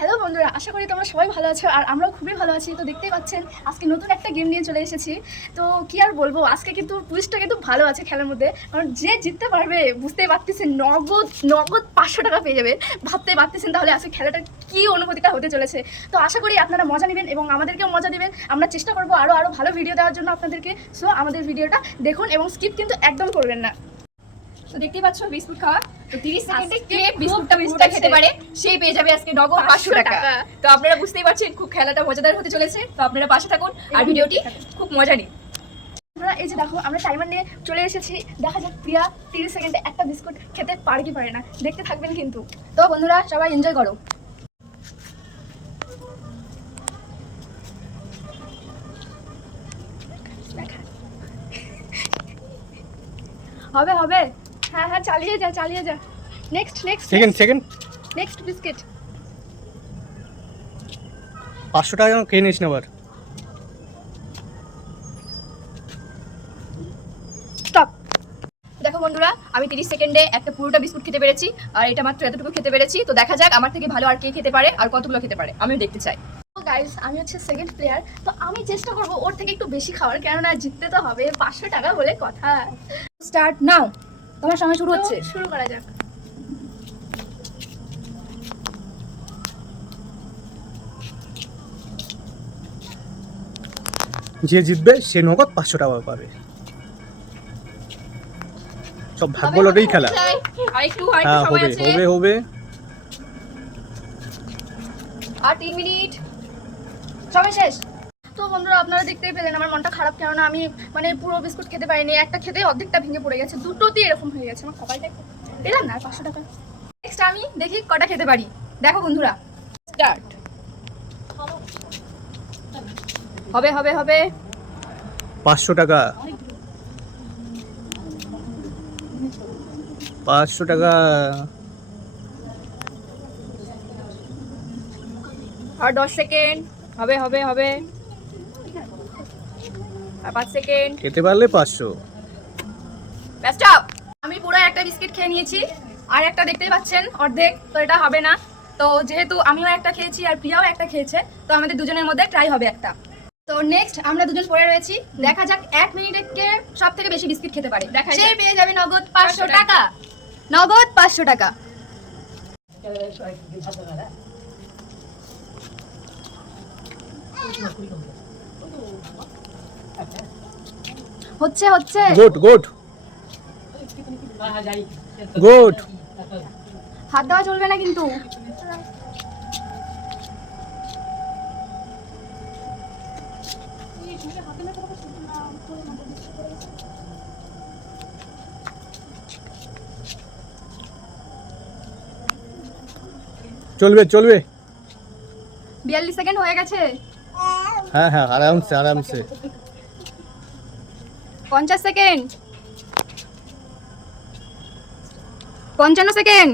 Hello বন্ধুরা, আশা করি তোমরা সবাই ভালো আছো আর আমরাও খুবই ভালো আছি। তো দেখতেই পাচ্ছেন আজকে নতুন একটা গেম নিয়ে চলে এসেছি। তো কি আর বলবো, আজকে কিন্তু টুইস্টটা কিন্তু ভালো আছে খেলার মধ্যে। কারণ যে জিততে পারবে বুঝতেই পারতেছেন নগদ নগদ 500 টাকা পেয়ে যাবে। ভাবতেই পারতেছেন তাহলে আজকে খেলাটার কী অনুভূতিটা হতে চলেছে। তো আশা করি আপনারা মজা নেবেন এবং আমাদেরকেও মজা দেবেন। আমরা চেষ্টা করবো আরও ভালো ভিডিও দেওয়ার জন্য আপনাদেরকে। সো আমাদের ভিডিওটা দেখুন এবং স্কিপ কিন্তু একদম করবেন না। তো দেখতেই পাচ্ছ বিস্কুট খাওয়া। তো 30 সেকেন্ডে কে বিস্কুটটা খেতে পারে সেই পেয়ে যাবে আজকে নগদ 500 টাকা। তো আপনারা বুঝতেই পারছেন খুব খেলাটা মজাদার হতে চলেছে। তো আপনারা পাশে থাকুন আর ভিডিওটি খুব মজা নিন। আমরা এই যে দেখো আমরা টাইমার নিয়ে চলে এসেছি। দেখা যাক প্রিয়া 30 সেকেন্ডে একটা বিস্কুট খেতে পারে কি পারে না, দেখতে থাকবেন কিন্তু। তো বন্ধুরা সবাই এনজয় করো। হবে হবে, হ্যাঁ হ্যাঁ, চালিয়ে যা। Next next biscuit. 500 টাকা খেয়ে নিস না আবার। স্টপ। দেখো বন্ধুরা আমি 30 সেকেন্ডে একটা পুরোটা বিস্কুট খেতে পেরেছি আর এটা মাত্র এতটুকু খেতে পেরেছি। তো দেখা যাক আমার থেকে ভালো আর কে খেতে পারে আর কতগুলো খেতে পারে, আমিও দেখতে চাই। তো গাইস, আমি হচ্ছে সেকেন্ড প্লেয়ার। তো আমি চেষ্টা করবো ওর থেকে একটু বেশি খাওয়ার, কেননা জিততে তো হবে, 500 টাকা বলে কথা। স্টার্ট নাও, তোমার সময় শুরু হচ্ছে। শুরু করা যাক। যে জিতবে সে নগদ 500 টাকা পাবে। সব ভাগ্য লটারি খেলা। আরেকটু হ্যাঁ, সময় হবে আছে। হবে হবে। আর 3 মিনিট, সময় শেষ। তো বন্ধুরা আপনারা দেখতেই পেলেন আমার মনটা খারাপ, কেননা আমি মানে পুরো বিস্কুট খেতে পারিনি। একটা খেতেই অর্ধেকটা ভেঙে পড়ে গেছে, দুটোতেই এরকম হয়ে গেছে। আমার কপালটা পেলাম না আর 500 টাকা। নেক্সট আমি দেখি কটা খেতে পারি। দেখো বন্ধুরা স্টার্ট। হবে হবে হবে। 500 টাকা 500 টাকা। আর 10 সেকেন্ড। হবে হবে হবে। আর 5 সেকেন্ড। খেতে পারলে 500। Best up. আমি পুরো একটা বিস্কিট খেয়ে নিয়েছি আর একটা দেখতেই পাচ্ছেন অর্ধেক। তো এটা হবে না। তো যেহেতু আমিও একটা খেয়েছি আর প্রিয়াও একটা খেয়েছে, তো আমাদের দুজনের মধ্যে ট্রাই হবে একটা। তো নেক্সট আমরা দুজন পড়ে রয়েছি। দেখা যাক 1 মিনিটে কে সব থেকে বেশি বিস্কিট খেতে পারে। সে পেয়ে যাবে নগদ 500 টাকা। নগদ 500 টাকা। হচ্ছে হচ্ছে। Good good good. হাত দেওয়া চলবে না কিন্তু। চলবে চলবে। 42 সেকেন্ড হয়ে গেছে। হ্যাঁ হ্যাঁ, আরামসে আরামসে। 50 সেকেন্ড। 55 সেকেন্ড।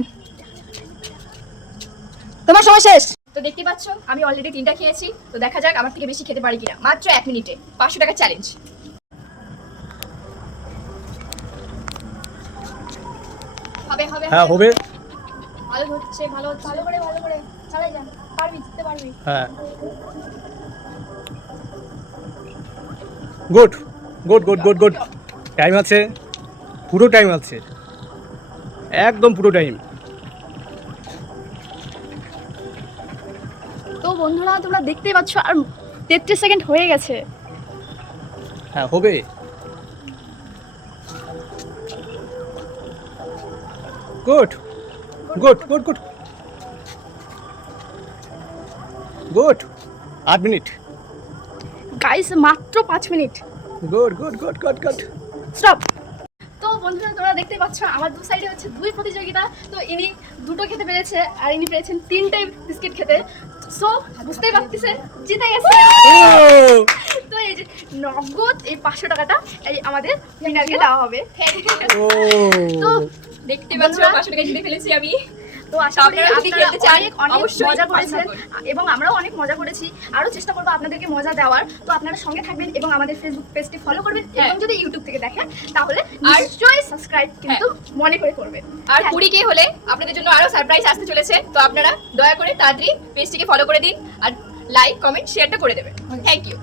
তোমার সময় শেষ। তো দেখতে পাচ্ছ আমি অলরেডি 3টা খেয়েছি। তো দেখা যাক আমার থেকে বেশি খেতে পারি কিনা। মাত্র 1 মিনিটে 500 টাকা চ্যালেঞ্জ। হবে হবে হ্যাঁ হবে। ভালো হচ্ছে ভালো হচ্ছে। ভালো করে চালাই যান, পারবি, জিততে পারবি। হ্যাঁ, good good good good good. Time আছে, পুরো টাইম আছে, একদম পুরো টাইম। তো বন্ধুরা তোমরা দেখতেই পাচ্ছ আর 33 সেকেন্ড হয়ে গেছে। হ্যাঁ হবে। Good good good good good. 8 minute. Guys মাত্র 5 minute. Good good good good good. Stop. তো বন্ধুরা তোমরা দেখতেই পাচ্ছ আমার দু সাইডে হচ্ছে 2 প্রতিযোগিতা। তো ইনি 2টো খেতে পেরেছে আর ইনি পেরেছেন 3টে বিস্কিট খেতে। সো বুঝতেই পারতেছেন জিতে গেছে। তো এই যে নগদ এই 500 টাকাটা এই আমাদের উইনারকে দেওয়া হবে। তো দেখতে পাচ্ছ 500 টাকা জিতে ফেলেছি আমি। তো তো আশা করি আপনারা যদি আপনারা খেলতে চান, অনেক অনেক অবশ্যই মজা পাশে করেছেন থাকুন। এবং আমরাও অনেক মজা করেছি। আরো চেষ্টা করবো আপনাদেরকে মজা দেওয়ার। তো আপনারা সঙ্গে থাকবেন এবং আমাদের ফেসবুক পেজটি ফলো করবেন হ্যাঁ। এবং যদি ইউটিউব থেকে দেখেন তাহলে নিশ্চয়ই সাবস্ক্রাইব কিন্তু মনে করে করবেন। আর 20K হলে আপনাদের জন্য আরো সারপ্রাইজ আসতে চলেছে, তো আপনারা দয়া করে তাড়াতাড়ি পেজটিকে ফলো করে দিন আর লাইক কমেন্ট শেয়ারটা করে দেবেন। Thank you.